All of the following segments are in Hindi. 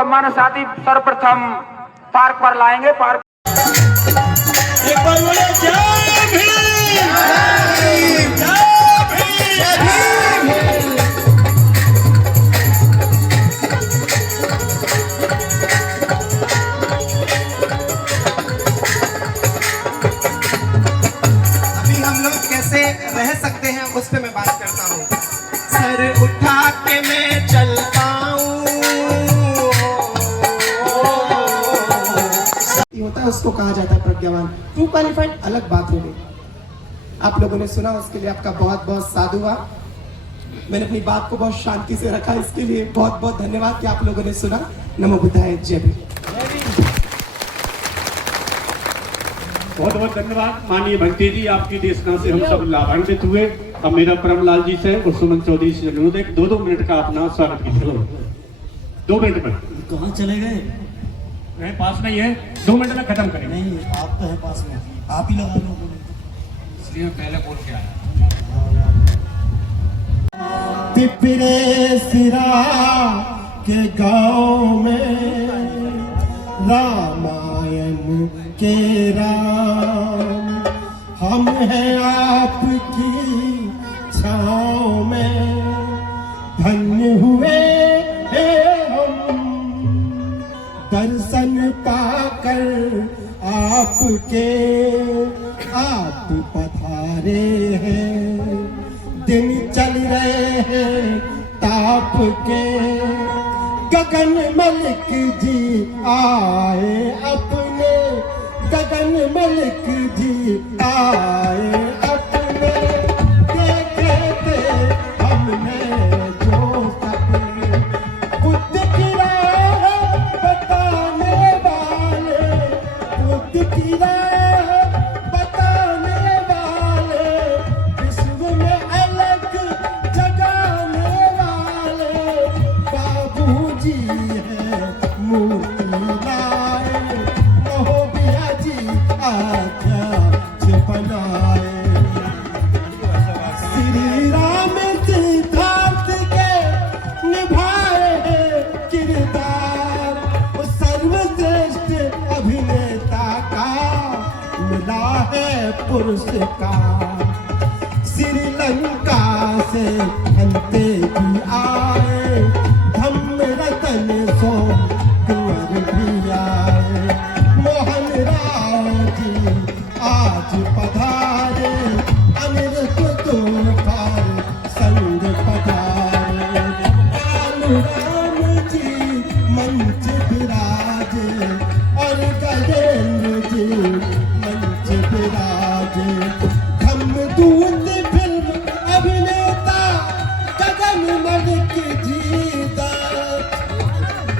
सम्मानित साथी सर्वप्रथम पार्क पर लाएंगे। पार्क एक बार बोले जय भीम, जय भीम। अभी हम लोग कैसे रह सकते हैं उस पे मैं बात करता हूँ। सर उठा के मैं चलता हूँ, होता है उसको कहा जाता है प्रज्ञावान। टू क्वालिफाइड अलग बात हो गई। आप लोगों ने सुना, उसके लिए आपका बहुत बहुत साधुवाद। मैंने अपनी बात को बहुत शांति से रखा, इसके लिए बहुत बहुत धन्यवाद कि आप लोगों ने सुना। नमो बुद्धाय, जय भीम। बहुत बहुत धन्यवाद माननीय भक्ति जी, आपकी देशना से हम सब लाभान्वित हुए। अब मेरा परमलाल जी से और सुमन चौधरी से अनुरोध है 2-2 मिनट का अपना स्वागत कीजिए। 2 मिनट में कहाँ चले गए? नहीं, पास में ही है, 2 मिनट में खत्म करेंगे। नहीं, आप तो है पास में, आप ही लगा लो। इसलिए मैं पहले बोल के आया। पिपरे सिरा के गांव में रामायण के राम, हम हैं आपकी छाँव में, धन्य हुए हम दर्शन पाकर आपके। आप पधारे हैं, दिन चल रहे हैं ताप के, गगन मलिक जी आए अपने, गगन मलिक जी आए अपने, देखे थे हमने जो सपने, बुद्ध की राह बताने वाले, बुद्ध की राह बताने वाले, विश्व में अलग जगाने वाले बाबूजी है मूर्ति लाए, महोबिया जी आध्यात्म बनाए। श्री राम सिद्धार्थ के निभाए हैं किरदार, वो सर्वश्रेष्ठ अभिनेता का मिला है पुरस्कार। श्रीलंका से अंते भी आए, धम्म रतन सोम कुंवर भी आए, मोहन राव जी आज पधारे, अनिरुद्ध तूफान संग पधारे, कालू राम जी मंच विराजे, और गजेंद्र जी मंच विराजे। धम्मदूत फिल्म अभिनेता गगन मलिक जी दास,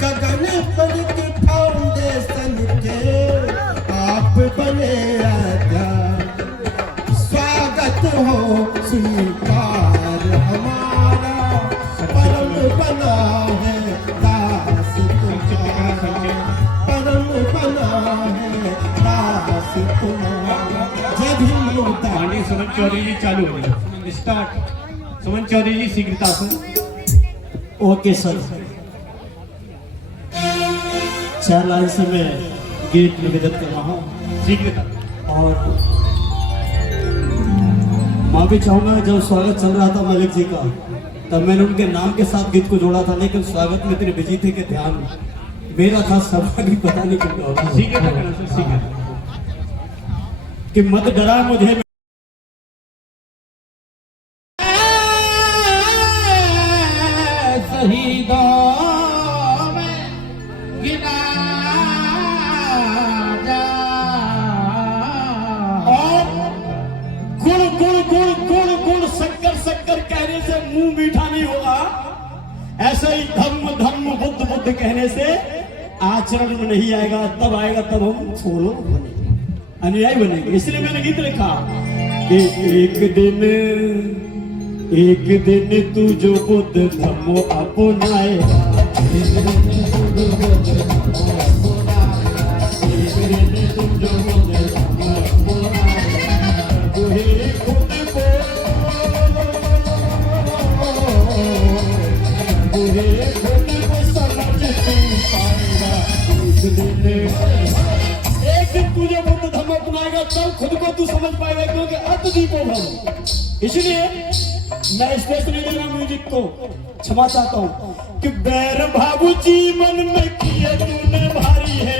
गगन मलिक फाउंडेशन के आप बने अध्यक्ष। स्वागत हो स्वीकार हमारा, परम बना है दास तुम्हारा, परम बना है दास तुम्हारा। जय भीम। माननीय सुमन चौधरी जी चालू हो गए, स्टार्ट। सुमन चौधरी जी शीघ्रता से। ओके सर, 4 लाइन से मैं गीत निवेदन कर रहा हूँ शीघ्रता। और मैं भी चाहूंगा, जब स्वागत चल रहा था मलिक जी का, तब मैंने उनके नाम के साथ गीत को जोड़ा था, लेकिन स्वागत में इतने बिजी थे कि ध्यान मेरा था, सभा की पता नहीं कितना होगा। शीघ्रता करना सर, शीघ्रता कि मत डरा मुझे शहीदों में गिना जा, और गुड़ गुड़ गुड़ गुड़ गुड़ शक्कर शक्कर कहने से मुंह मीठा नहीं होगा, ऐसे ही धम्म धम्म बुद्ध बुद्ध कहने से आचरण में नहीं आएगा। तब आएगा तब हम फॉलो बनेंगे, अनुयायी बनेंगे। इसलिए मैंने गीत लिखा, एक दिन तू जो बुद्ध धम्मो अपनाएगा, एक दिन तू जो बुद्ध धम्मो अपनाएगा, एक दिन तू जो बुद्ध धम्मो अपनाएगा, तुझे खुद को तुझे खुद को समझ नहीं पाएगा। एक दिन तू जब बुद्ध धर्म अपनाएगा तब खुद को तू समझ पाएगा, क्योंकि अतदीपो भव। इसलिए मैं स्पेशली मेरा म्यूजिक को क्षमा चाहता हूँ कि बैर भावु जीवन में किए तूने भारी है।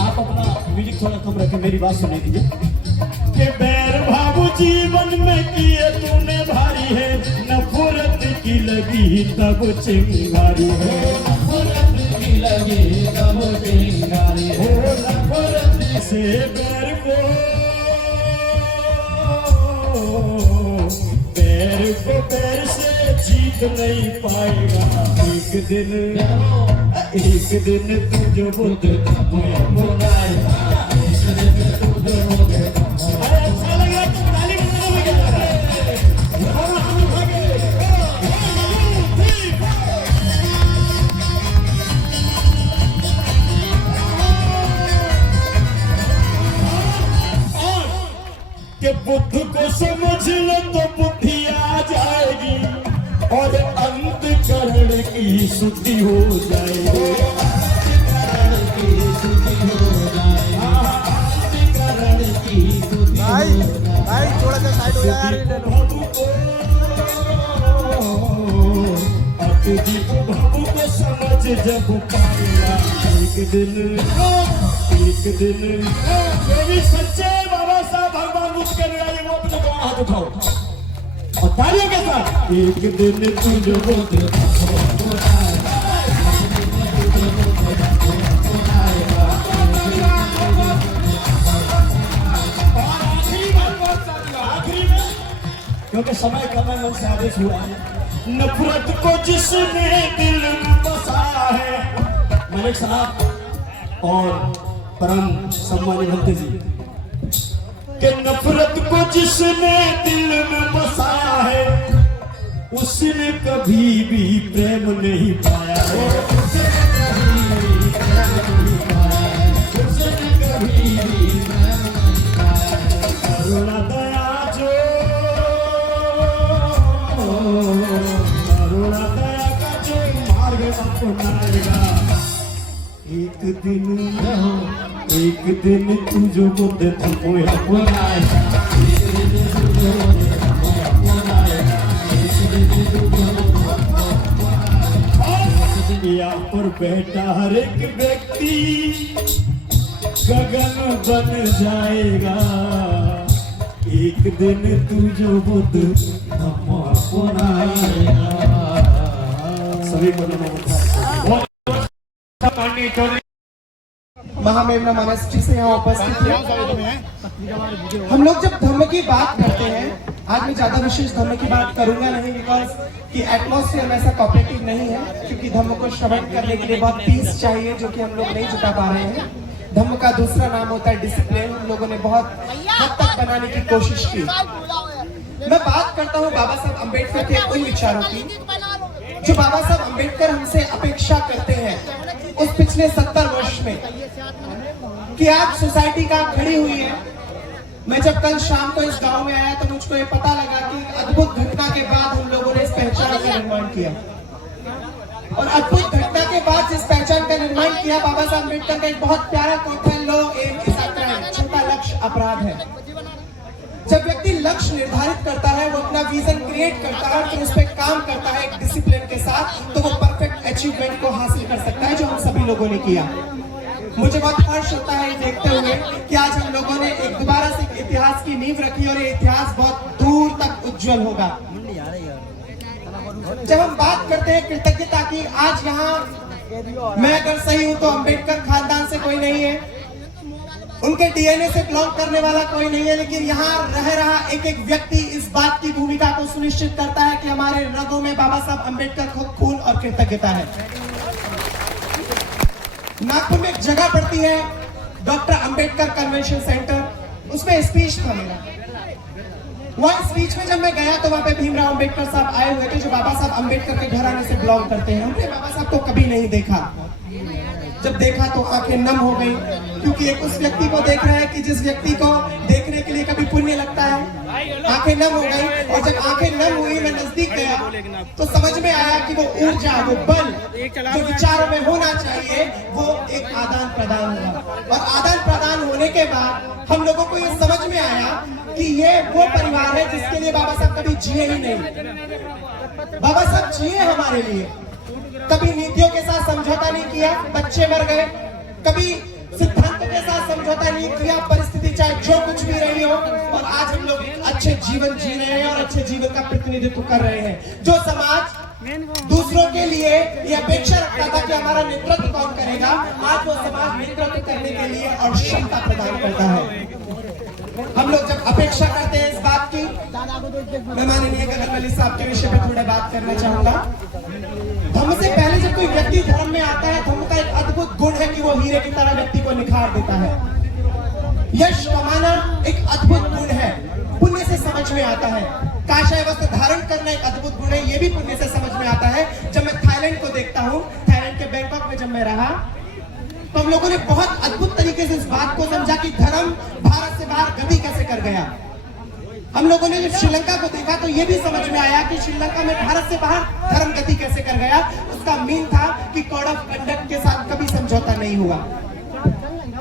आप अपना म्यूजिक थोड़ा कम रखें, मेरी बात सुने दीजिए। कि बैर भावु जीवन में किए तूने भारी है, नफरत की लगी तब चिंगारी है, नफरत की लगी तब चिंगारी है, नफरत से बैर को पैर से जीत नहीं पाएगा। एक दिन तू जो बुद्ध बुलाएगा, अच्छा लगा तो ताली बजाओ। कि बुद्ध को समझ लो तो बुद्धि आ जाएगी और अंतकरण की शुद्धि हो जाएगी। भाई थोड़ा सा साइड हो यार। प्रभु को समझ जब पाएगा, एक दिन जो भी सच्चे बाबा साहब भगवान बुद्ध के अनुयायी वो अपने को हाथ उठाओ और तालियों के साथ। एक दिन तू जो बुद्ध क्योंकि समय कम है, मन से आदेश हुआ है। नफरत को जिसने दिल में बसाया है, मलिक साहब और परम सम्मानित भक्ति जी, कि नफरत को जिसने दिल में बसाया है, उसने कभी भी प्रेम नहीं पाया है, उसने कभी भी प्रेम नहीं पाया है। करुणा दया जो करुणा दया का जो मार्ग अपनाएगा, एक दिन तू जो बुद्ध तुमको अपनाएगा, यहाँ पर बैठा हर एक व्यक्ति गगन बन जाएगा, एक दिन तू जो बुद्ध तुमको अपनाएगा। सभी को नमस्कार। महामेमना मनस्टी से यहाँ उपस्थित है। हम लोग जब धर्म की बात करते हैं, आज मैं ज्यादा विशेष धर्म की बात करूंगा नहीं, बिकॉज कि एटमॉस्फेयर में ऐसा कोऑपरेटिव नहीं है, क्योंकि धर्म को श्रवण करने के लिए बहुत पीस चाहिए, जो कि हम लोग नहीं जुटा पा रहे हैं। धर्म का दूसरा नाम होता है डिसिप्लिन। हम लोगों ने बहुत हद तक बनाने की कोशिश की। मैं बात करता हूँ बाबा साहब अम्बेडकर के उन विचारों की जो बाबा साहब अम्बेडकर हमसे अपेक्षा करते हैं उस पिछले 70 वर्ष में, कि आज सोसाइटी का खड़ी हुई है। मैं जब कल शाम को इस गांव में आया तो मुझको ये पता लगा कि अद्भुत घटना के बाद हम लोगों ने इस पहचान का निर्माण किया, और अद्भुत घटना के बाद जिस पहचान का निर्माण किया, बाबा साहब अम्बेडकर का एक बहुत प्यारा कोट है, लो एम इज अ क्राइम, छोटा लक्ष्य अपराध है। जब व्यक्ति लक्ष्य निर्धारित करता है, वो अपना विजन क्रिएट करता है, फिर उस पर काम करता है एक डिसिप्लिन के साथ, तो वो परफेक्ट अचीवमेंट को हासिल कर सकता है, जो हम सभी लोगों ने किया। मुझे बहुत हर्ष होता है देखते हुए कि आज हम लोगों ने एक दोबारा से इतिहास की नींव रखी, और ये इतिहास बहुत दूर तक उज्जवल होगा। जब हम बात करते हैं कृतज्ञता की, आज यहाँ मैं अगर सही हूं तो अम्बेडकर खानदान से कोई नहीं है, उनके डीएनए से बिलोंग करने वाला कोई नहीं है, लेकिन यहाँ रह रहा एक एक व्यक्ति इस बात की भूमिका को सुनिश्चित करता है कि हमारे रगों में बाबा साहब अम्बेडकर को खून और कृतज्ञता है। नागपुर में एक जगह पड़ती है डॉक्टर अम्बेडकर कन्वेंशन सेंटर, उसमें स्पीच था मेरा। वहाँ स्पीच में जब मैं गया तो वहाँ पे भीमराव अम्बेडकर साहब आए हुए थे, जो बाबा साहब अम्बेडकर के घराने से बिलोंग करते हैं। हमने बाबा साहब को कभी नहीं देखा, जब देखा तो आंखें नम हो गई, क्योंकि एक उस व्यक्ति को देख रहा है कि जिस व्यक्ति को देखने के लिए कभी पुण्य लगता है, आंखें नम हो गई, और जब आंखें नम हुई, मैं नजदीक गया तो समझ में आया कि वो ऊर्जा, वो बल जो विचारों में होना चाहिए, वो एक आदान प्रदान हुआ। और आदान प्रदान होने के बाद हम लोगों को ये समझ में आया कि ये वो परिवार है जिसके लिए बाबा साहब कभी जिए ही नहीं। बाबा साहब जिए हमारे लिए, कभी नीतियों के साथ समझौता नहीं किया, बच्चे मर गए, कभी सिद्धांतों के साथ समझौता नहीं किया, परिस्थिति चाहे जो कुछ भी रही हो, और आज हम लोग अच्छे जीवन जी रहे हैं और अच्छे जीवन का प्रतिनिधित्व कर रहे हैं। जो समाज दूसरों के लिए ये अपेक्षा रखता था कि हमारा नेतृत्व कौन करेगा, आज वो समाज नेतृत्व करने के लिए और क्षमता प्रदान करता है। हम लोग जब अपेक्षा करते हैं इस बात की, मैं माननीय गगन अली साहब के विषय पर थोड़ा बात करना चाहूंगा। धर्म से पहले जब कोई व्यक्ति धर्म में आता है, धर्म का एक अद्भुत गुण है कि वो हीरे की तरह व्यक्ति को निखार देता है। यश कमाना एक अद्भुत गुण है, पुण्य से समझ में आता है। काशाय वस्त्र धारण करना एक अद्भुत गुण है, ये भी पुण्य से समझ में आता है। जब मैं थाईलैंड को देखता हूँ, थाईलैंड के बैंकॉक में जब मैं रहा, तो हम लोगों ने बहुत अद्भुत तरीके से इस बात को समझा कि धर्म भारत से बाहर गति कैसे कर गया। हम लोगों ने जब श्रीलंका को देखा तो ये भी समझ में आया कि श्रीलंका में भारत से बाहर धर्म गति कैसे कर गया। उसका मीन था कि कोड ऑफ कंडक्ट के साथ कभी समझौता नहीं हुआ।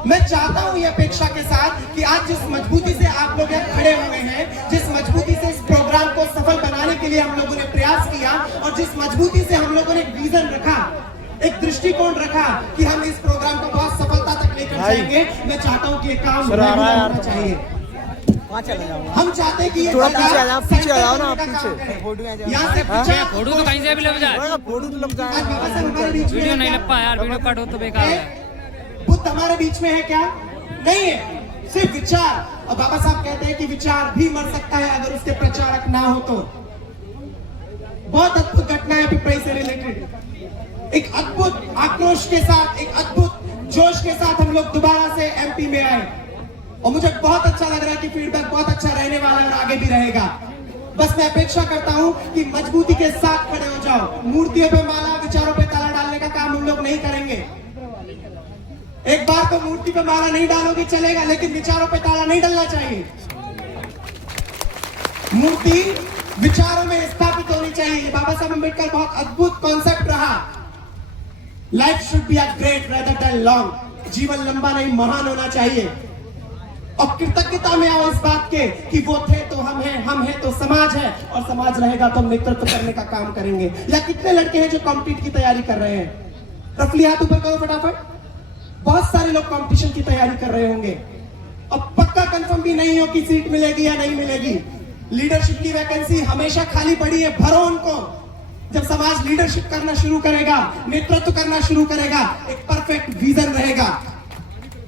मैं चाहता हूं ये अपेक्षा के साथ कि आज जिस मजबूती से आप लोग यहाँ खड़े हुए हैं, जिस मजबूती से इस प्रोग्राम को सफल बनाने के लिए हम लोगों ने प्रयास किया, और जिस मजबूती से हम लोगों ने एक विजन रखा, एक दृष्टिकोण रखा कि हम इस प्रोग्राम को बहुत सफलता तक लेकर जाएंगे, मैं चाहता हूँ कि ये काम होना चाहिए। हम चाहते हैं कि ये पीछे आ जाओ ना, पीछे यहाँ से फोटो तो कहीं से भी लग जाए, फोटो तो लग जाए। वीडियो नहीं लग पाया यार, वीडियो कट हो तो बेकार है। बुद्ध हमारे बीच में है क्या? नहीं है, सिर्फ विचार। और बाबा साहब कहते हैं कि विचार भी मर सकता है अगर उसके प्रचारक ना हो तो। बहुत अद्भुत घटना है पिपराई से रिलेटेड। एक अद्भुत आक्रोश के साथ, एक अद्भुत जोश के साथ हम लोग दोबारा से एमपी में आए, और मुझे बहुत अच्छा लग रहा है कि फीडबैक बहुत अच्छा रहने वाला है और आगे भी रहेगा। बस मैं अपेक्षा करता हूं कि मजबूती के साथ खड़े हो जाओ। मूर्तियों पे माला, विचारों पे ताला डालने का काम हम लोग नहीं करेंगे। एक बार तो मूर्ति पे माला नहीं डालोगे चलेगा, लेकिन विचारों पे ताला नहीं डालना चाहिए। मूर्ति विचारों में स्थापित होनी चाहिए। बाबा साहब अम्बेडकर बहुत अद्भुत कॉन्सेप्ट रहा, life should be a great rather than long. जीवन लंबा नहीं, महान होना चाहिए। और कृतज्ञता में आओ इस बात के कि वो थे तो हम हैं तो समाज है, और समाज रहेगा तो हम नेतृत्व करने का काम करेंगे। या कितने लड़के हैं जो कॉम्पिटिट की तैयारी कर रहे हैं? रफली हाथ ऊपर करो फटाफट। बहुत सारे लोग कंपटीशन की तैयारी कर रहे होंगे, और पक्का कंफर्म भी नहीं हो कि सीट मिलेगी या नहीं मिलेगी। लीडरशिप की वैकेंसी हमेशा खाली पड़ी है, भरो उनको। जब समाज लीडरशिप करना शुरू करेगा, नेतृत्व करना शुरू करेगा, एक परफेक्ट विजन रहेगा।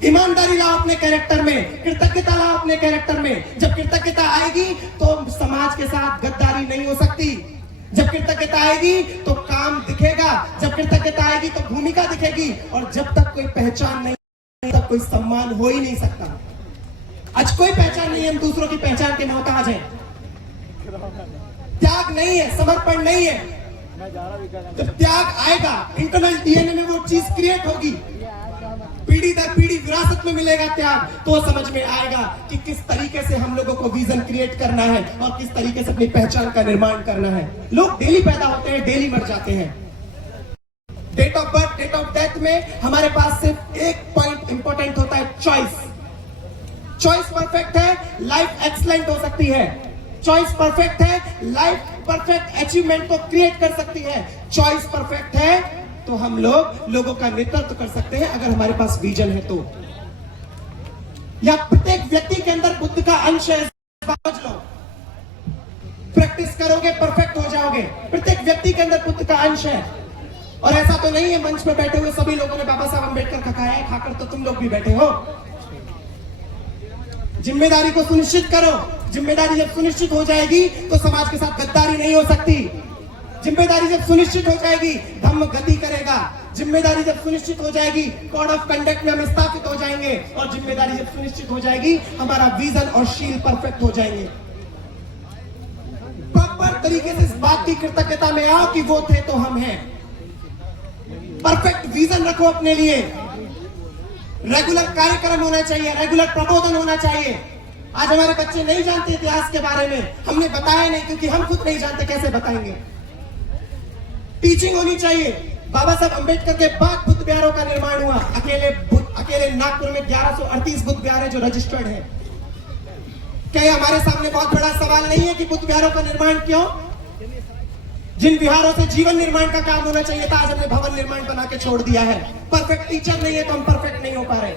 ईमानदारी लाओ अपने कैरेक्टर में, कृतज्ञता लाओ अपने कैरेक्टर में। जब कृतज्ञता आएगी तो समाज के साथ गद्दारी नहीं हो सकती। जब कृतज्ञता आएगी तो काम दिखेगा, जब कृतज्ञता आएगी तो भूमिका दिखेगी, और जब तक कोई पहचान नहीं तब तक कोई सम्मान हो ही नहीं सकता। आज कोई पहचान नहीं है, हम दूसरों की पहचान के मोहताज हैं। त्याग नहीं है, समर्पण नहीं है। जब त्याग आएगा, इंटरनल डीएनए में वो चीज क्रिएट होगी, पीढ़ी दर पीढ़ी विरासत में मिलेगा त्याग, तो समझ में आएगा कि किस तरीके से हम लोगों को विजन क्रिएट करना है और किस तरीके से अपनी पहचान का निर्माण करना है। लोग डेली पैदा होते हैं, डेली मर जाते हैं। Date of birth, date of death में हमारे पास सिर्फ एक पॉइंट इंपॉर्टेंट होता है, चॉइस। चॉइस परफेक्ट है, लाइफ एक्सीलेंट हो सकती है। चॉइस परफेक्ट है, लाइफ परफेक्ट अचीवमेंट को क्रिएट कर सकती है। चॉइस परफेक्ट है तो हम लोगों का नेतृत्व कर सकते हैं, अगर हमारे पास विजन है तो। या प्रत्येक व्यक्ति के अंदर बुद्ध का अंश है, समझ लो। प्रैक्टिस करोगे परफेक्ट हो जाओगे। प्रत्येक व्यक्ति के अंदर बुद्ध का अंश है। और ऐसा तो नहीं है मंच पे बैठे हुए सभी लोगों ने बाबा साहब अम्बेडकर का खाया है, खाकर तो तुम लोग भी बैठे हो। जिम्मेदारी को सुनिश्चित करो। जिम्मेदारी जब सुनिश्चित हो जाएगी तो समाज के साथ गद्दारी नहीं हो सकती। जिम्मेदारी जब सुनिश्चित हो जाएगी, धम्म गति करेगा। जिम्मेदारी जब सुनिश्चित हो जाएगी, कोड ऑफ कंडक्ट में हम स्थापित हो जाएंगे। और जिम्मेदारी जब सुनिश्चित हो जाएगी, हमारा विजन और शील परफेक्ट हो जाएंगे। प्रॉपर तरीके से इस बात की कृतज्ञता में आओ कि वो थे तो हम हैं। परफेक्ट विजन रखो अपने लिए। रेगुलर कार्यक्रम होना चाहिए, रेगुलर प्रबोधन होना चाहिए। आज हमारे बच्चे नहीं जानते इतिहास के बारे में, हमने बताया नहीं क्योंकि हम खुद नहीं जानते, कैसे बताएंगे। टीचिंग होनी चाहिए। बाबा साहब अंबेडकर के बाद बुद्ध विहारों का निर्माण हुआ। अकेले नागपुर में 1138 बुद्ध विहार है जो रजिस्टर्ड है। क्या हमारे सामने बहुत बड़ा सवाल नहीं है कि बुद्ध विहारों का निर्माण क्यों? जिन विहारों से जीवन निर्माण का काम होना चाहिए था, आज हमने भवन निर्माण बना के छोड़ दिया है। परफेक्ट टीचर नहीं है तो हम परफेक्ट नहीं हो पा रहे।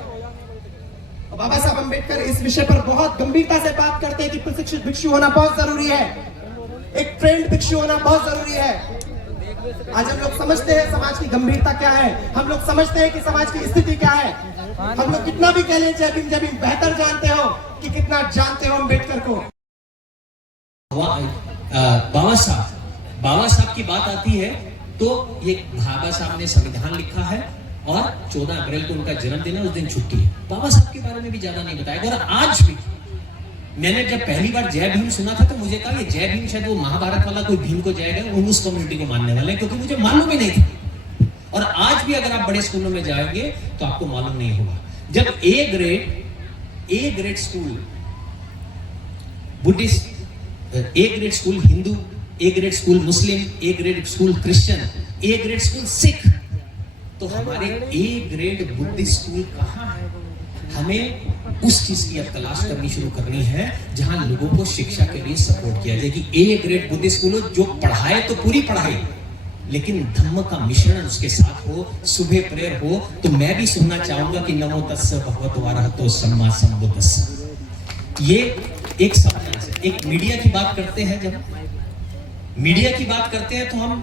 बाबा साहब अंबेडकर इस विषय पर बहुत गंभीरता से बात करते हैं कि प्रशिक्षित भिक्षु होना बहुत जरूरी है, एक ट्रेंड भिक्षु होना बहुत जरूरी है। आज हम लोग समझते हैं समाज की गंभीरता क्या है, हम लोग समझते हैं कि समाज की स्थिति क्या है। हम लोग कितना भी कह लें, जब बेहतर जानते हो कि कितना जानते हो अम्बेडकर को। बाबा साहब की बात आती है तो ये बाबा साहब ने संविधान लिखा है और 14 अप्रैल को उनका जन्मदिन है, उस दिन छुट्टी है। बाबा साहब के बारे में भी ज्यादा नहीं बताया। और आज भी मैंने जब पहली बार जय भीम सुना था तो मुझे कहा ये जय भीम शायद वो महाभारत वाला कोई भीम को जाएगा, वो उस कम्युनिटी को मानने वाले, क्योंकि मुझे मालूम ही नहीं था। और आज भी अगर आप बड़े स्कूलों में जाएंगे तो आपको मालूम नहीं होगा। जब A grade school Buddhist, A grade school Hindu, A grade school Muslim, A grade school Christian, A grade school Sikh, तो हमारे ए ग्रेड बुद्धिस्ट स्कूल कहाँ है? हमें उस चीज की अब तलाश करनी शुरू करनी है जहां लोगों को शिक्षा के लिए सपोर्ट किया जाए कि ए ग्रेड बुद्धिस्ट स्कूल जो पढ़ाए तो पूरी पढ़ाई, लेकिन धम्म का मिश्रण उसके साथ हो, सुबह प्रेयर हो। तो मैं भी सुनना चाहूंगा कि नमो तस्स भगवतो अरहतो सम्मा सम्बुद्धस्स। ये एक सपना है। एक मीडिया की बात करते हैं, जब मीडिया की बात करते हैं तो हम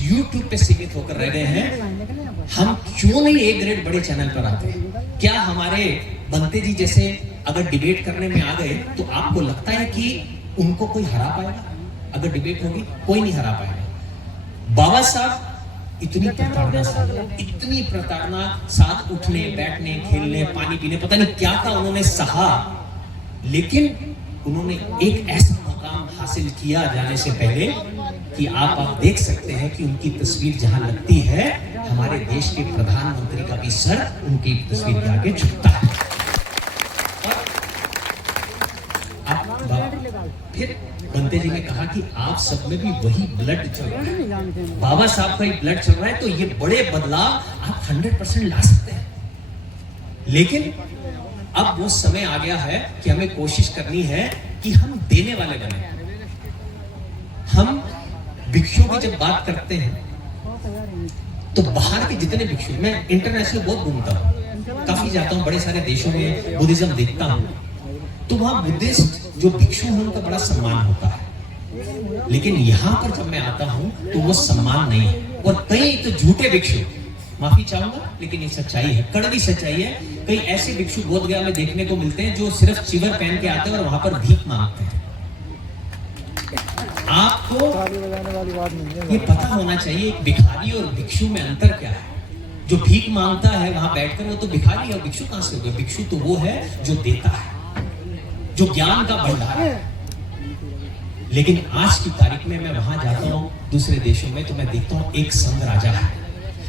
YouTube पे सीमित होकर रह गए हैं। हम क्यों नहीं ए ग्रेड बड़े चैनल पर आते हैं? क्या हमारे बनते जी जैसे अगर डिबेट करने में आ गए तो आपको लगता है कि उनको कोई हरा पाएगा? अगर डिबेट होगी कोई नहीं हरा पाएगा। बाबा साहब इतनी प्रताड़ना, साथ उठने बैठने खेलने पानी पीने पता नहीं क्या था उन्होंने सहा, लेकिन उन्होंने एक ऐसा मकाम हासिल किया जाने से पहले कि आप देख सकते हैं कि उनकी तस्वीर जहां लगती है हमारे देश के प्रधानमंत्री का भी सर उनकी तस्वीर के आगे झुकता है। फिर बनते जी ने कहा कि आप सब में भी वही ब्लड चल रहा है, बाबा साहब का ही ब्लड चल रहा है, तो ये बड़े बदलाव आप 100% ला सकते हैं। लेकिन अब वो समय आ गया है कि हमें कोशिश करनी है कि हम देने वाले बने। हम भिक्षुओं की जब बात करते हैं तो बाहर के जितने भिक्षु, मैं इंटरनेशनल बहुत घूमता हूँ, काफी जाता हूँ, बड़े सारे देशों में बुद्धिज्म देखता हूँ, तो वहां बुद्धिस्ट जो भिक्षु हैं उनका बड़ा सम्मान होता है। लेकिन यहां पर जब मैं आता हूं तो वो सम्मान नहीं है। और कई तो झूठे भिक्षु, माफी चाहूंगा लेकिन ये सच्चाई है, कड़वी सच्चाई है। कई ऐसे भिक्षु बोध गया में देखने को मिलते हैं जो सिर्फ चिवर पहन के आते हैं और वहां पर भीख मांगते हैं। आपको ये पता होना चाहिए एक भिखारी और भिक्षु में अंतर क्या है। जो भीख मांगता है वहां बैठकर वो तो भिखारी है, और भिक्षु कहां से हो गया? भिक्षु तो वो है जो देता है, जो ज्ञान का भंडार है। लेकिन आज की तारीख में मैं वहां जाता हूं दूसरे देशों में तो मैं देखता हूं एक संघ राजा है।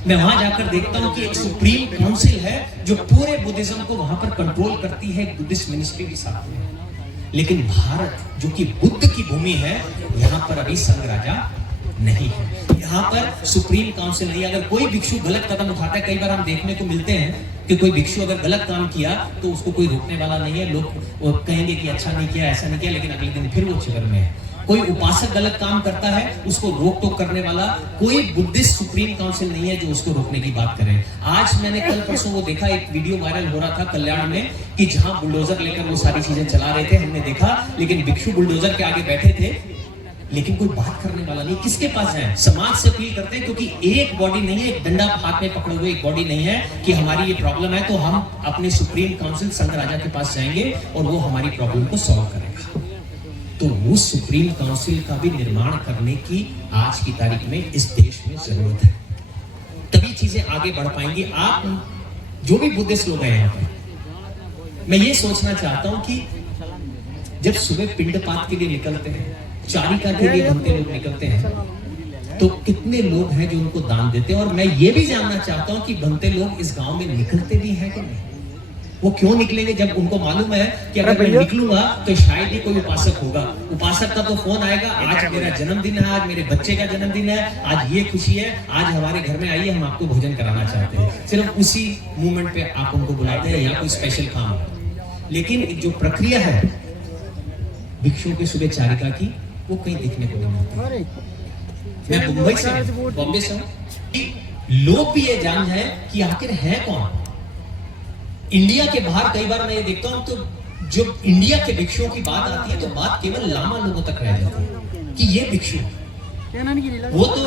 मैं वहां जाकर देखता हूं कि एक सुप्रीम काउंसिल है जो पूरे बुद्धिज्म को वहां पर कंट्रोल करती है, बुद्धिस्ट मिनिस्ट्री भी साथ में। लेकिन भारत जो कि बुद्ध की भूमि है, यहाँ पर अभी संघ राजा नहीं है, यहाँ पर सुप्रीम काउंसिल नहीं। अगर कोई भिक्षु गलत कदम उठाता है, कई बार हम देखने को मिलते हैं कि कोई भिक्षु अगर गलत काम किया तो उसको कोई रोकने वाला नहीं है। लोग कहेंगे कि अच्छा नहीं किया, ऐसा नहीं किया, लेकिन अगले दिन फिर वो चिवर में है। कोई उपासक गलत काम करता है, उसको रोक टोक करने वाला कोई बुद्धिस्ट सुप्रीम काउंसिल नहीं है जो उसको रोकने की बात करे। आज मैंने कल परसों वो देखा, एक वीडियो वायरल हो रहा था कल्याण में कि जहां बुलडोजर लेकर वो सारी चीजें चला रहे थे, हमने देखा, लेकिन भिक्षु बुलडोजर के आगे बैठे थे, लेकिन कोई बात करने वाला नहीं। किसके पास जाए? समाज से अपील करते हैं, क्योंकि एक बॉडी नहीं है, एक डंडा हाथ में पकड़े हुए एक बॉडी नहीं है कि हमारी ये प्रॉब्लम है तो हम अपने सुप्रीम काउंसिल संघ राजा के पास जाएंगे और वो हमारी प्रॉब्लम को सॉल्व करेगा। तो वो सुप्रीम काउंसिल का भी निर्माण करने की आज की तारीख में इस देश में जरूरत है, तभी चीजें आगे बढ़ पाएंगी। आप जो भी बुद्धिस्ट लोग हैं यहाँ पर, मैं ये सोचना चाहता हूं कि जब सुबह पिंडपात के लिए निकलते हैं, चारिका के लिए बनते लोग निकलते हैं, तो कितने लोग हैं जो उनको दान देते हैं? और मैं ये भी जानना चाहता हूं कि बनते लोग इस गांव में निकलते भी हैं कि नहीं? वो क्यों निकलेंगे जब उनको मालूम है कि अगर मैं निकलूंगा तो शायद ही कोई उपासक होगा। उपासक का तो फोन आएगा, आज मेरा जन्मदिन है, आज मेरे बच्चे का जन्मदिन है, आज ये खुशी है, आज हमारे घर में आइए, हम आपको भोजन कराना चाहते हैं। सिर्फ उसी मोमेंट पे आप उनको बुलाते हैं या कोई स्पेशल काम है। लेकिन जो प्रक्रिया है भिक्षुओं के सुबह चारिका की, वो कहीं देखने को नहीं मिलती। मैं मुंबई से, बॉम्बे से हूं, लोग भी ये जान जाए कि आखिर है कौन। इंडिया के बाहर कई बार मैं ये देखता हूं तो जो इंडिया के भिक्षुओं की बात आती है तो बात केवल लामा लोगों तक रह जाती है कि ये भिक्षु, वो तो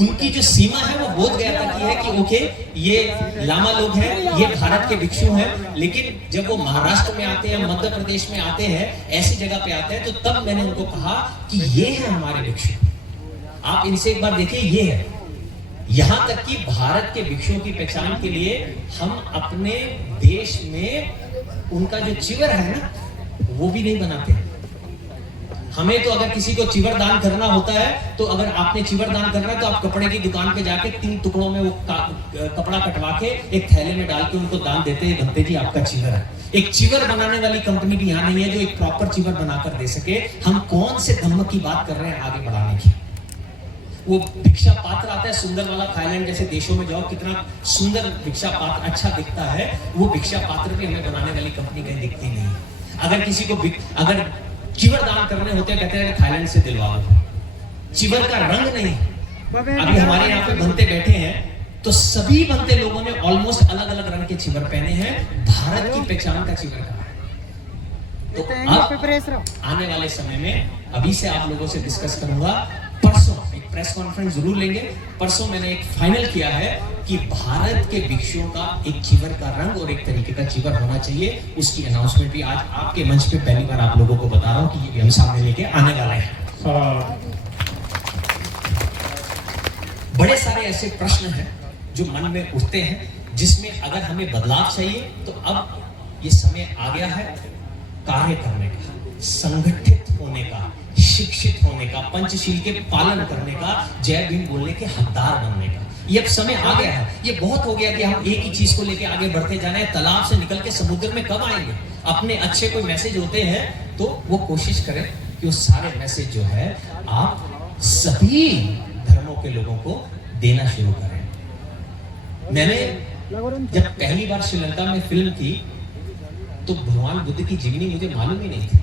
उनकी जो सीमा है वो बोध गया तक की है कि ओके ये लामा लोग हैं, ये भारत के भिक्षु हैं। लेकिन जब वो महाराष्ट्र में आते हैं, मध्य प्रदेश में आते हैं, ऐसी जगह पे आते हैं, तो तब मैंने उनको कहा कि ये है हमारे भिक्षु, आप इनसे एक बार देखिए, ये है। यहां तक कि भारत के भिक्षुओं की पहचान के लिए हम अपने देश में उनका जो चिवर है ना, वो भी नहीं बनाते। हमें तो अगर किसी को चिवर दान करना होता है तो अगर आपने चिवर दान करना है तो आप कपड़े की दुकान पे जाके 3 टुकड़ों में वो कपड़ा कटवा के एक थैले में डाल के उनको दान देते हैं, भक्ते जी आपका चिवर है। एक चिवर बनाने वाली कंपनी भी यहाँ नहीं है जो एक प्रॉपर चिवर बनाकर दे सके। हम कौन से धम्म की बात कर रहे हैं आगे बढ़ाने की। वो भिक्षा पात्र आता है सुंदर वाला, थाईलैंड जैसे देशों में जाओ कितना सुंदर भिक्षा पात्र अच्छा दिखता है, वो भिक्षा पात्र भी हमें बनाने वाली कंपनी कहीं दिखती नहीं है। अगर किसी को अगर चिवर दान करने होते हैं कहते हैं थाईलैंड से दिलवा दो, चिवर का रंग नहीं। अभी हमारे यहाँ पे बनते बैठे हैं तो सभी बनते लोगों ने ऑलमोस्ट अलग अलग रंग के चिवर पहने हैं, भारत की पहचान का चिवर का। तो अब आने वाले समय में अभी से आप लोगों से डिस्कस करूंगा, परसों एक प्रेस कॉन्फ्रेंस जरूर लेंगे। परसों मैंने एक फाइनल किया है कि भारत के भिक्षुओं का एक चिवर का रंग और एक तरीके का चिवर होना चाहिए। उसकी अनाउंसमेंट भी आज आपके मंच पे पहली बार आप लोगों को बता रहा हूं कि ये भी हम सामने लेके आने वाले हैं। बड़े सारे ऐसे प्रश्न हैं जो मन में उठते हैं जिसमें अगर हमें बदलाव चाहिए तो अब ये समय आ गया है कार्य करने का, संगठित होने का, शिक्षित होने का, पंचशील के पालन करने का, जय भीम बोलने के हकदार बनने का। ये अब समय आ गया है। ये बहुत हो गया कि हम एक ही चीज को लेके आगे बढ़ते जाना है। तालाब से निकल के समुद्र में कब आएंगे? अपने अच्छे कोई मैसेज होते हैं तो वो कोशिश करें कि वो सारे मैसेज जो है आप सभी धर्मों के लोगों को देना शुरू करें। मैंने जब पहली बार श्रीलंका में फिल्म की तो भगवान बुद्ध की जीवनी मुझे मालूम ही नहीं थी।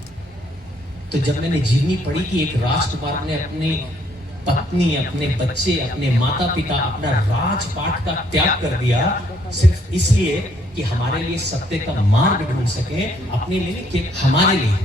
तो जब मैंने जीवनी पढ़ी कि एक राजकुमार ने अपनी पत्नी, अपने बच्चे, अपने माता पिता, अपना राजपाट का त्याग कर दिया सिर्फ इसलिए कि हमारे लिए सत्य का मार्ग ढूंढ सके, अपने लिए कि हमारे लिए,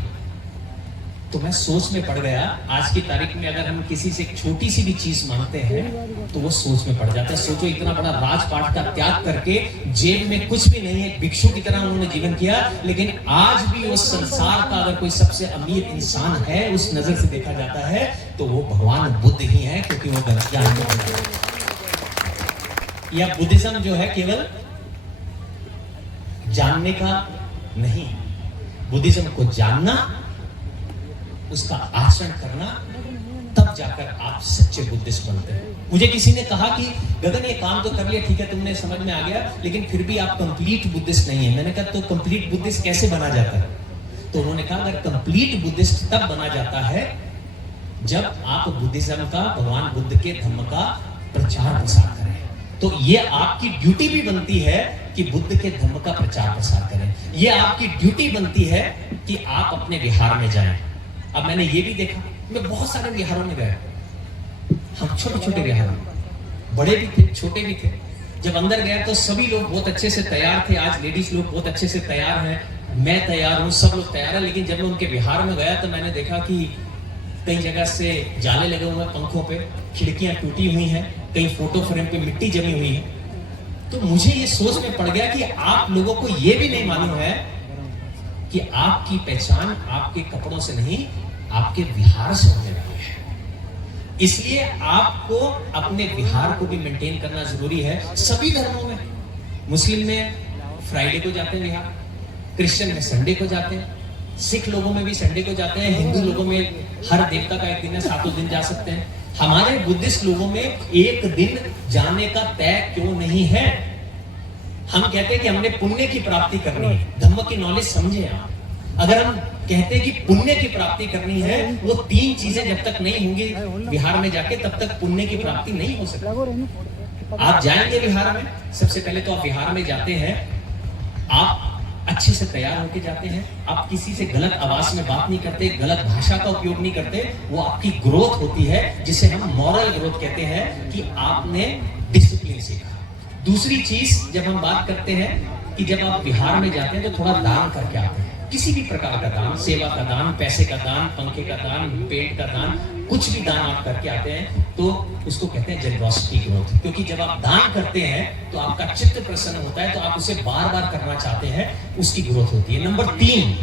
तो मैं सोच में पड़ गया। आज की तारीख में अगर हम किसी से एक छोटी सी भी चीज मांगते हैं तो वो सोच में पड़ जाता है। सोचो इतना बड़ा राजपाट का त्याग करके, जेब में कुछ भी नहीं है, भिक्षु की तरह उन्होंने जीवन किया, लेकिन आज भी उस संसार का अगर कोई सबसे अमीर इंसान है उस नजर से देखा जाता है तो वो भगवान बुद्ध ही है, क्योंकि वो ज्ञान में या बुद्धिज्म जो है केवल जानने का नहीं, बुद्धिज्म को जानना, उसका आचरण करना, तब जाकर आप सच्चे बुद्धिस्ट बनते हैं। मुझे किसी ने कहा कि गगन ये काम तो कर लिया, ठीक है, तुमने समझ में आ गया, लेकिन फिर भी आप कंप्लीट बुद्धिस्ट नहीं है। मैंने कहा तो कंप्लीट बुद्धिस्ट कैसे बना जाता है? तो उन्होंने कहा अगर कंप्लीट बुद्धिस्ट तब बना जाता है जब आप बुद्धिज्म का, भगवान बुद्ध के धम्म का प्रचार प्रसार करें। तो ये आपकी ड्यूटी भी बनती है कि बुद्ध के धम्म का प्रचार प्रसार करें। ये आपकी ड्यूटी बनती है कि आप अपने विहार में जाएं। अब मैंने ये भी देखा, मैं बहुत सारे विहारों में गया, हम छोटे छोटे विहार, बड़े भी थे, छोटे भी थे। जब अंदर गया तो सभी लोग बहुत अच्छे से तैयार थे। आज लेडीज लोग बहुत अच्छे से तैयार हैं, मैं तैयार हूँ, सब लोग तैयार हैं। लेकिन जब मैं उनके विहार में गया तो मैंने देखा कि कई जगह से जाले लगे हुए हैं पंखों पे, खिड़कियां टूटी हुई हैं, कई फोटो फ्रेम पे मिट्टी जमी हुई है। तो मुझे ये सोच में पड़ गया कि आप लोगों को ये भी नहीं मालूम है कि आपकी पहचान आपके कपड़ों से नहीं, आपके विहार से होने वाली है। इसलिए आपको अपने विहार को भी मेंटेन करना जरूरी है। सभी धर्मों में, मुस्लिम में फ्राइडे को जाते हैं विहार, क्रिश्चियन में संडे को जाते हैं, सिख लोगों में भी संडे को जाते हैं, हिंदू लोगों में हर देवता का एक दिन है, 7 दिन जा सकते हैं। हमारे बुद्धिस्ट लोगों में एक दिन जाने का तय क्यों नहीं है? हम कहते हैं कि हमने पुण्य की प्राप्ति करनी है, धम्म की नॉलेज समझे आप। अगर हम कहते हैं कि पुण्य की प्राप्ति करनी है, वो 3 चीजें जब तक नहीं होंगी बिहार में जाके, तब तक पुण्य की प्राप्ति नहीं हो सकती। आप जाएंगे बिहार में, सबसे पहले तो आप बिहार में जाते हैं, आप अच्छे से तैयार होके जाते हैं, आप किसी से गलत आवाज में बात नहीं करते, गलत भाषा का उपयोग नहीं करते, वो आपकी ग्रोथ होती है, जिसे हम मॉरल ग्रोथ कहते हैं कि आपने डिसिप्लिन सीखा। दूसरी चीज जब हम बात करते हैं कि जब आप बिहार में जाते हैं तो थोड़ा दान करके आते हैं, किसी भी प्रकार का दान, सेवा का दान, पैसे का दान, पंखे का दान, पेट का दान, कुछ भी दान आप करके आते हैं तो उसको कहते हैं जेनरॉसिटी ग्रोथ। क्योंकि जब आप दान करते हैं तो आपका चित्त प्रसन्न होता है, तो आप उसे बार बार करना चाहते हैं, उसकी ग्रोथ होती है। नंबर 3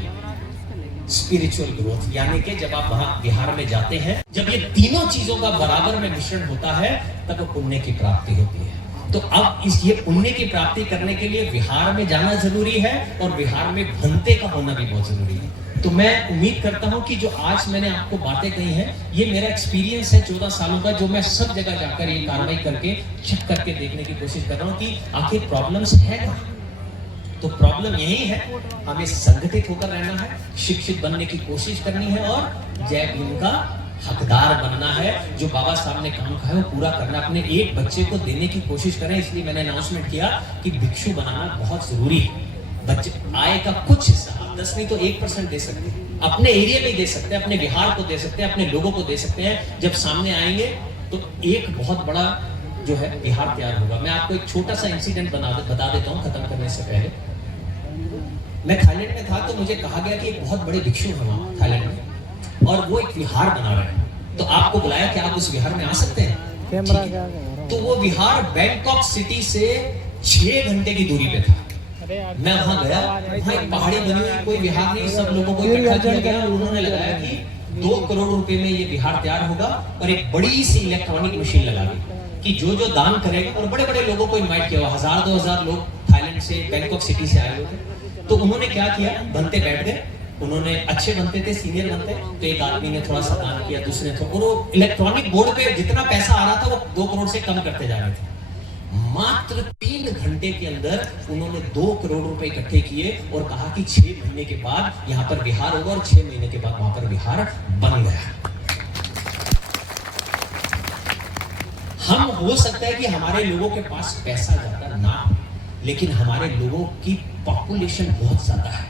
स्पिरिचुअल ग्रोथ, यानी कि जब आप वहां बिहार में जाते हैं, जब ये तीनों चीजों का बराबर में मिश्रण होता है तब पुण्य की प्राप्ति होती है। तो अब ये पुण्य की प्राप्ति करने के लिए बिहार में जाना जरूरी है और बिहार में भंते का होना भी बहुत जरूरी है। तो मैं उम्मीद करता हूं कि जो आज मैंने आपको बातें कही हैं, ये मेरा एक्सपीरियंस है 14 सालों का, जो मैं सब जगह जाकर ये कार्रवाई करके चेक करके देखने की कोशिश कर रहा हूं कि आखिर प्रॉब्लम्स है कहां। तो प्रॉब्लम यही है, हमें संगठित होकर रहना है, शिक्षित बनने की कोशिश करनी है और जय भीम का हकदार बनना है। जो बाबा साहब ने काम कहा है वो पूरा करना, अपने एक बच्चे को देने की कोशिश करें। इसलिए मैंने अनाउंसमेंट किया कि भिक्षु बनाना बहुत जरूरी है। बच्चे आय का कुछ हिस्सा, 10 नहीं तो 1% दे सकते हैं, अपने एरिया में दे सकते हैं, अपने बिहार को दे सकते हैं, अपने लोगों को दे सकते हैं। जब सामने आएंगे तो एक बहुत बड़ा जो है बिहार तैयार होगा। मैं आपको एक छोटा सा इंसिडेंट बता देता हूँ खत्म करने से पहले। मैं थाईलैंड में था तो मुझे कहा गया कि एक बहुत बड़े भिक्षु है वहां थाईलैंड में और वो एक विहार बना रहे हैं, तो आपको बुलाया कि आप उस विहार में आ सकते हैं। तो वो विहार बैंकॉक सिटी से 6 घंटे की दूरी पे था। मैं वहां गया, वहां एक पहाड़ी बनी हुई, कोई विहार नहीं, सब लोगों को इकट्ठा किया गया और उन्होंने लगाया कि 2 करोड़ रुपए में ये विहार तैयार होगा और एक बड़ी सी इलेक्ट्रॉनिक मशीन लगा दी कि जो दान करेगा, और बड़े बड़े लोगों को इन्वाइट किया हुआ, 1000-2000 लोग थाईलैंड से, बैंकॉक सिटी से आए हुए थे। तो उन्होंने क्या किया, बनते बैठ गए, उन्होंने अच्छे बनते थे, सीनियर बनते, तो एक आदमी ने थोड़ा सा दान किया, दूसरे ने, और वो इलेक्ट्रॉनिक बोर्ड पे जितना पैसा आ रहा था वो 2 करोड़ से कम करते जा रहे थे। मात्र 3 घंटे के अंदर उन्होंने 2 करोड़ रुपए इकट्ठे किए और कहा कि 6 महीने के बाद यहाँ पर बिहार होगा, और 6 महीने के बाद वहां पर बिहार बन गया। हम हो सकता है कि हमारे लोगों के पास पैसा ज्यादा ना हो, लेकिन हमारे लोगों की पॉपुलेशन बहुत ज्यादा है।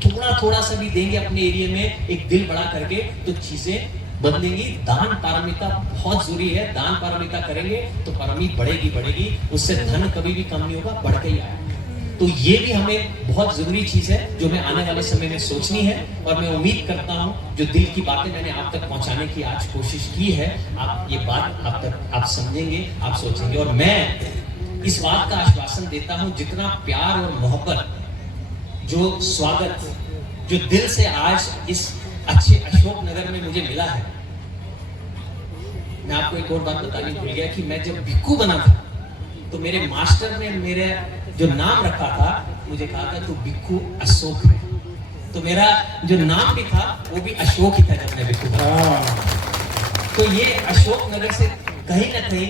थोड़ा थोड़ा सा भी देंगे अपने एरिया में, एक दिल बड़ा करके, तो चीजें बदलेंगी। दान पारमिता बहुत जरूरी है, दान पारमिता करेंगे तो पारमिता बढ़ेगी, उससे धन कभी भी कम नहीं होगा, बढ़ के ही आएगा। तो ये भी हमें बहुत जरूरी चीज है जो मैं आने वाले समय में सोचनी है, और मैं उम्मीद करता हूँ जो दिल की बातें मैंने आप तक पहुंचाने की आज कोशिश की है, आप ये बात आप समझेंगे, आप सोचेंगे। और मैं इस बात का आश्वासन देता हूँ, जितना प्यार और मोहब्बत, जो स्वागत, जो दिल से आज इस अच्छे अशोक नगर में मुझे मिला है। मैं आपको एक और बात बताने भूल गया कि मैं जब भिक्खू बना था तो मेरे मास्टर ने मेरे जो नाम रखा था, मुझे कहा था तू भिक्खू अशोक है, तो मेरा जो नाम भी था वो भी अशोक ही था जब मैं भिक्खू बना। तो ये अशोक नगर से कहीं ना कहीं,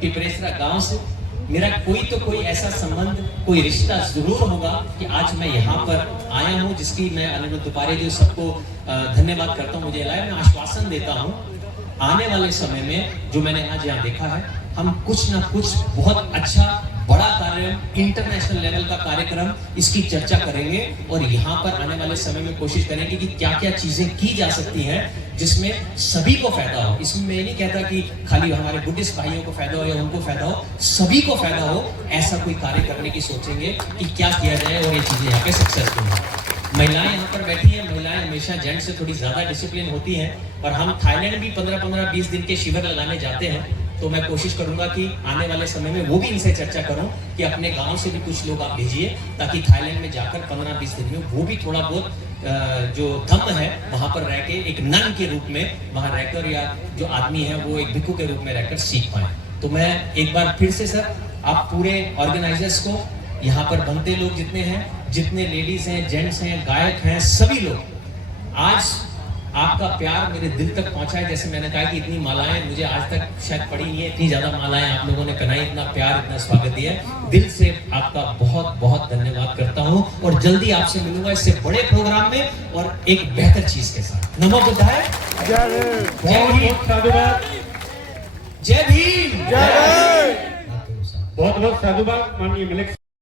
पिपरेसरा गांव से मेरा कोई ऐसा संबंध, कोई रिश्ता जरूर होगा कि आज मैं यहाँ पर आया हूँ, जिसकी मैं अनिरुद्ध दुपारे जो सबको धन्यवाद करता हूँ। मुझे लाया, मैं आश्वासन देता हूँ आने वाले समय में जो मैंने आज यहाँ देखा है, हम कुछ ना कुछ बहुत अच्छा बड़ा कार्यक्रम, इंटरनेशनल लेवल का कार्यक्रम, इसकी चर्चा करेंगे और यहाँ पर आने वाले समय में कोशिश करेंगे कि क्या क्या चीजें की जा सकती हैं जिसमें सभी को फायदा हो। इसमें मैं नहीं कहता कि खाली हमारे बुद्धिस्ट भाइयों को फायदा हो या उनको फायदा हो, सभी को फायदा हो, ऐसा कोई कार्य करने की सोचेंगे कि क्या किया जाए और ये चीजें यहाँ पे सक्सेसफुल हो। महिलाएं यहाँ पर बैठी हैं, महिलाएं हमेशा जेंट्स से थोड़ी ज्यादा डिसिप्लिन होती हैं, और हम थाईलैंड भी 15-15-20 दिन के शिविर लगाने जाते हैं, तो मैं कोशिश करूंगा कि आने वाले समय में वो भी इनसे चर्चा करूं कि अपने गांव से भी कुछ लोग आप भेजिए, ताकि थाईलैंड में जाकर 15-20 दिन में वो भी थोड़ा बहुत जो धम्म है वहां पर रह के एक नन के रूप में वहां रहकर, या जो आदमी है वो एक भिक्खु के रूप में रहकर सीख पाए। तो मैं एक बार फिर से सर, आप पूरे ऑर्गेनाइजर्स को, यहाँ पर बनते लोग जितने हैं, जितने लेडीज हैं, जेंट्स हैं, गायक हैं, सभी लोग आज आपका प्यार मेरे दिल तक पहुंचा है। जैसे मैंने कहा कि इतनी मालाएं मुझे आज तक शायद पड़ी नहीं है, इतनी ज्यादा मालाएं आप लोगों ने पहनाई, इतना प्यार, इतना स्वागत दिया है। दिल से आपका बहुत बहुत धन्यवाद करता हूं और जल्दी आपसे मिलूंगा इससे बड़े प्रोग्राम में और एक बेहतर चीज के साथ। नमो बुद्धाय, जय भीम, साधुवाद, जय भीम, जय बहुत बहुत साधुवाद माननीय मलिक